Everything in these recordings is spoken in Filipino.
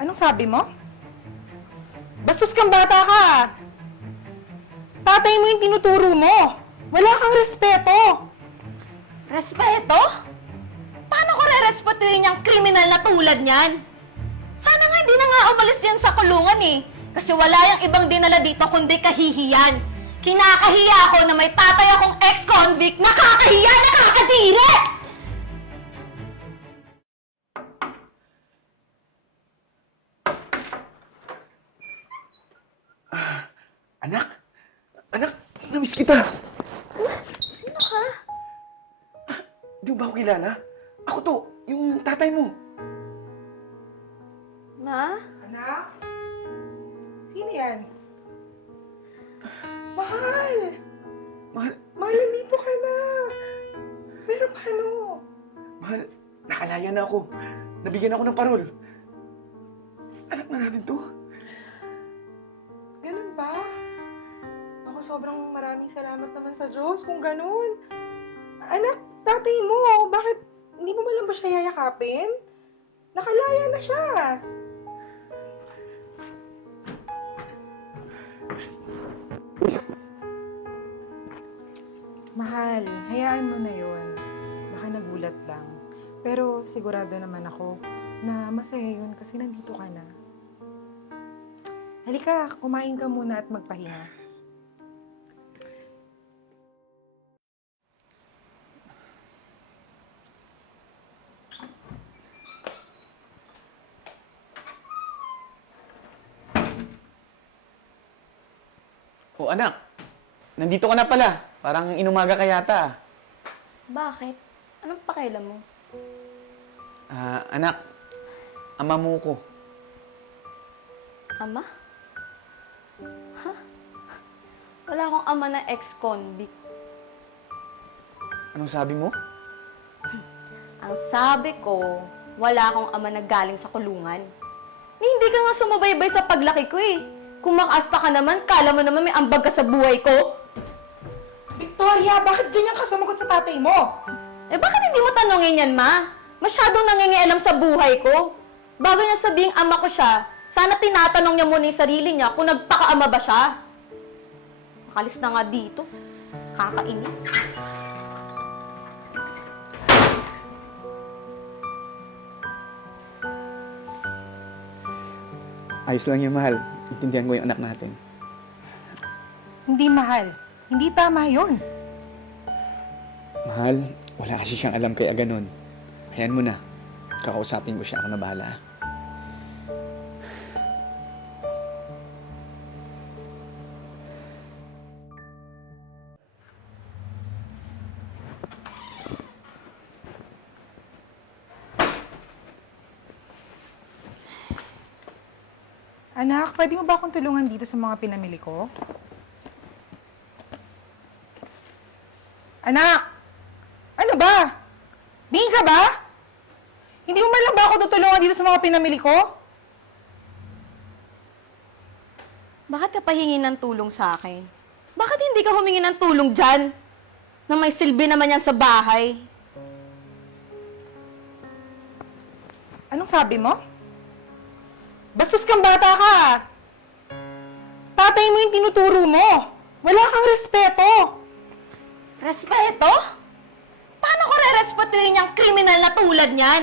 Anong sabi mo? Bastos kang bata ka! Tatay mo yung tinuturo mo! Wala kang respeto! Respeto? Paano ko re-respetuhin yung kriminal na tulad niyan? Sana nga di na nga umalis yan sa kulungan eh. Kasi wala yung ibang dinala dito kundi kahihiyan. Kinakahiya ako na may tatay akong ex-convict. Nakakahiya, nakakadiri! Anak! Anak! Namiss kita! Sino ka? Di mo ba ako kilala? Ako to, yung tatay mo. Ma? Anak? Sino yan? Mahal! Mahal, Mahal, nandito ka na! Pero paano? mahal, nakalaya na ako. Nabigyan ako ng parol. Anak na natin to. Ganun ba? Ako sobrang maraming salamat naman sa Diyos kung ganun. Anak, tatay mo, bakit hindi mo malang ba siya yayakapin? Nakalaya na siya. Mahal, hayaan mo na yun. Baka nagulat lang. Pero sigurado naman ako na masaya yun kasi nandito ka na. Halika, kumain ka muna at magpahinga. Oh, anak. Nandito ka na pala. Parang inumaga ka yata. Bakit? Anong pakialam mo? Anak. Ama mo ko. Ama? Ha? Wala akong ama na ex-convict. Anong sabi mo? Ang sabi ko, wala akong ama na galing sa kulungan. Hindi ka nga sumabaybay sa paglaki ko eh. Kung makaasta ka naman, kala mo naman may ambag ka sa buhay ko. Victoria, bakit ganyan ka sumagot sa tatay mo? Eh bakit hindi mo tanongin yan, ma? Masyadong nangingialam sa buhay ko. Bago niya sabihing ama ko siya, sana tinatanong niya muna yung sarili niya kung nagpakaama ba siya. Makalis na nga dito. Kakainis. Ayos lang yung mahal. Intindihan ko yung anak natin. Hindi mahal. Hindi tama yun. Mahal, wala kasi siyang alam kaya ganun. Hayaan mo na. Kakausapin ko siya. Ako na bahala. Anak, pwede mo ba akong tulungan dito sa mga pinamili ko? Anak! Ano ba? Bingin ka ba? Hindi mo man lang ba ako tutulungan dito sa mga pinamili ko? Bakit ka pahingi ng tulong sa akin? Bakit hindi ka humingi ng tulong dyan? Na may silbi naman yan sa bahay. Anong sabi mo? Bastos kang bata ka! Tatay mo yung tinuturo mo! Wala kang respeto! Respeto? Paano ko re-respetuhin yung kriminal na tulad niyan?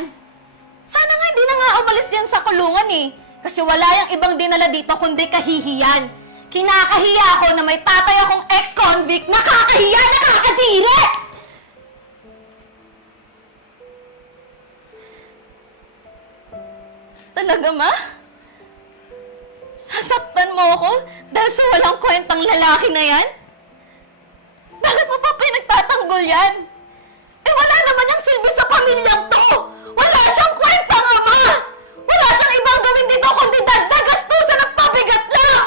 Sana nga di na nga umalis yan sa kulungan eh. Kasi wala yung ibang dinala dito kundi kahihiyan. Kinakahiya ako na may tatay akong ex-convict. Nakakahiya, nakakadiri! Talaga, ma? Sasaktan mo ako dahil sa walang kwentang lalaki na yan? Bakit mo pa pinagtatanggol yan? Eh wala naman yung silbi sa pamilyang to! Wala siyang kwentang ama! Wala siyang ibang gawin dito kundi dagdag gastusan at pabigat lang!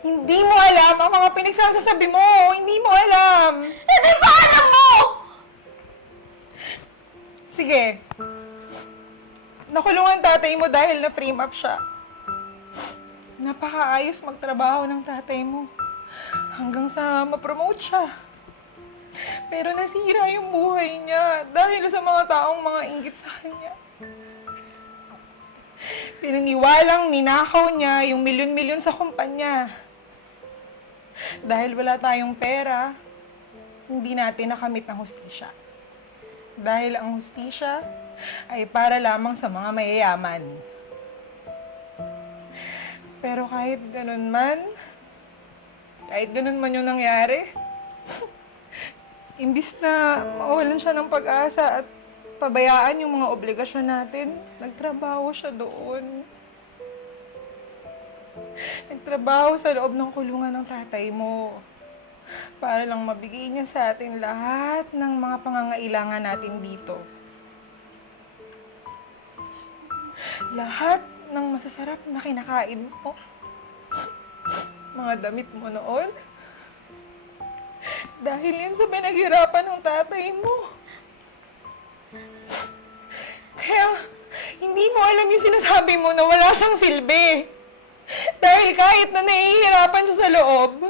Hindi mo alam ang mga pinagsasabi mo! Hindi mo alam! Eh di ba alam mo? Sige. Nakulungan tatay mo dahil na-frame up siya. Napakaayos magtrabaho ng tatay mo. Hanggang sa ma-promote siya. Pero nasira yung buhay niya dahil sa mga taong mga inggit sa kanya. Pinaniwalang ninakaw niya yung milyon-milyon sa kumpanya. Dahil wala tayong pera, hindi natin nakamit ang hustisya. Dahil ang hustisya ay para lamang sa mga mayayaman. Pero kahit ganun man yung nangyari, imbis na mawalan siya ng pag-asa at pabayaan yung mga obligasyon natin, nagtrabaho siya doon. Nagtrabaho sa loob ng kulungan ng tatay mo para lang mabigay niya sa atin lahat ng mga pangangailangan natin dito. Lahat ng masasarap na kinakain mo, mga damit mo noon, dahil yun sa pinaghirapan ng tatay mo. Kaya, hindi mo alam yung sinasabi mo na wala siyang silbi. Dahil kahit na nahihirapan siya sa loob,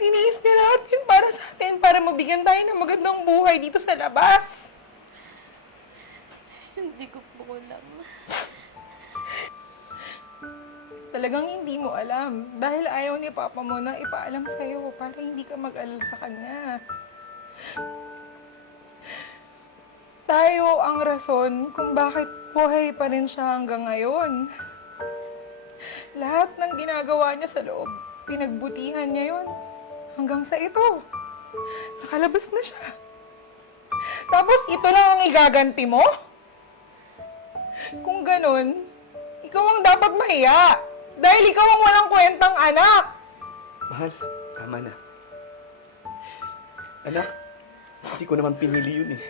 tiniis niya lahat yun para sa atin, para mabigyan tayo ng magandang buhay dito sa labas. Hindi ko po alam. Talagang hindi mo alam. Dahil ayaw ni Papa mo na ipaalam sa'yo para hindi ka mag-alala sa kanya. Tayo ang rason kung bakit buhay pa rin siya hanggang ngayon. Lahat ng ginagawa niya sa loob, pinagbutihan niya yon hanggang sa ito. Nakalabas na siya. Tapos ito lang ang igaganti mo? Kung ganun, ikaw ang dapat mahiya. Dahil ikaw ang walang kwentang anak. Mahal, tama na. Anak, hindi ko naman pinili yun eh.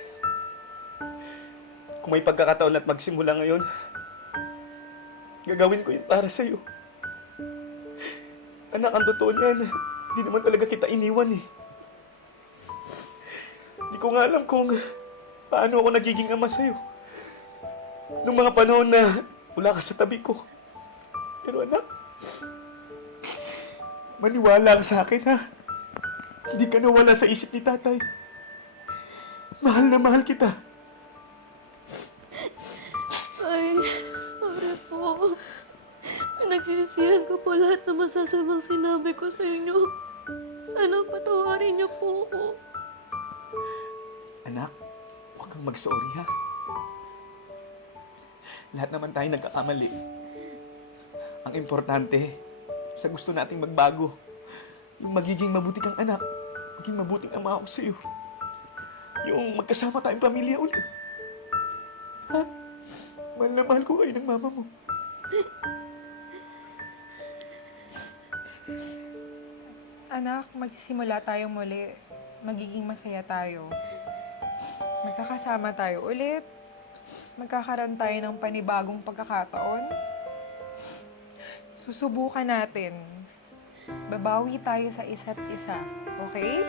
Kung may pagkakataon at magsimula ngayon, gagawin ko yun para sa'yo. Anak, ang totoo niyan, hindi naman talaga kita iniwan eh. Hindi ko nga alam kung paano ako nagiging ama sa'yo. Noong mga panahon na wala ka sa tabi ko. Pero anak, maniwala ka sa akin ha. Hindi ka nawala sa isip ni tatay. Mahal na mahal kita. Ay, sorry po. Pinagsisisihan ko po lahat ng masasamang sinabi ko sa inyo. Sana patawarin niyo po ako. Anak, huwag kang mag-sorry ha. Lahat naman tayo nagkakamali. Ang importante, sa gusto nating magbago, yung magiging mabuti kang anak, maging mabuting ama ako sa'yo. Yung magkasama tayong pamilya ulit. Ha? Mahal na mahal ko kayo ng mama mo. Anak, magsisimula tayong muli. Magiging masaya tayo. Magkakasama tayo ulit. Magkakaroon tayo ng panibagong pagkakataon. Susubukan natin. Babawi tayo sa isa't isa. Okay?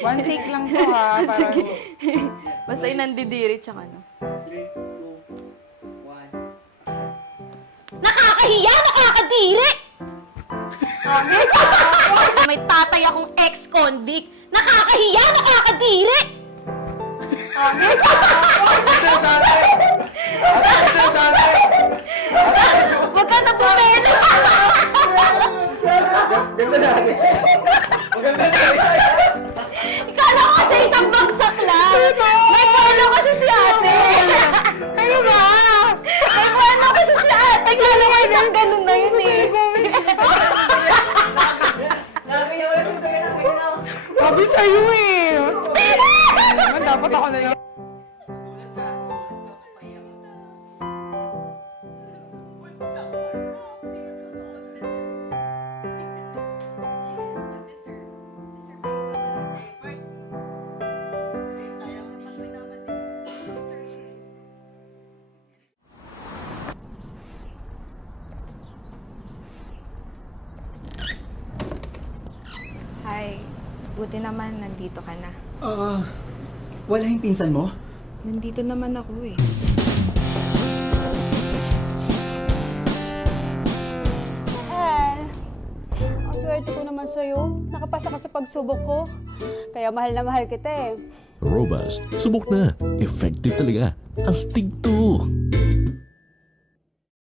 One take lang to ha. Para... Sige. Basta yung nandidiri tsaka ano. Nakakahiya! Nakakadiri! May tatay akong ex-convict. Nakakahiya! Nakakadiri! Huwag ka na bumelo! Ganda na. Maganda na. Ikala ko kasi isang bagsak lang. May polo kasi si ate. Ano ba? May polo kasi si ate. Ikala ko isang ganun na yun eh. Sabi sa'yo eh. Naman, dapat ako na yung... Hi. Buti naman, nandito ka na. Wala yung pinsan mo? Nandito naman ako eh. Ang swerte ko naman sa'yo. Nakapasa ka sa pagsubok ko. Kaya mahal na mahal kita eh. Robust. Subok na. Effective talaga. Astig to.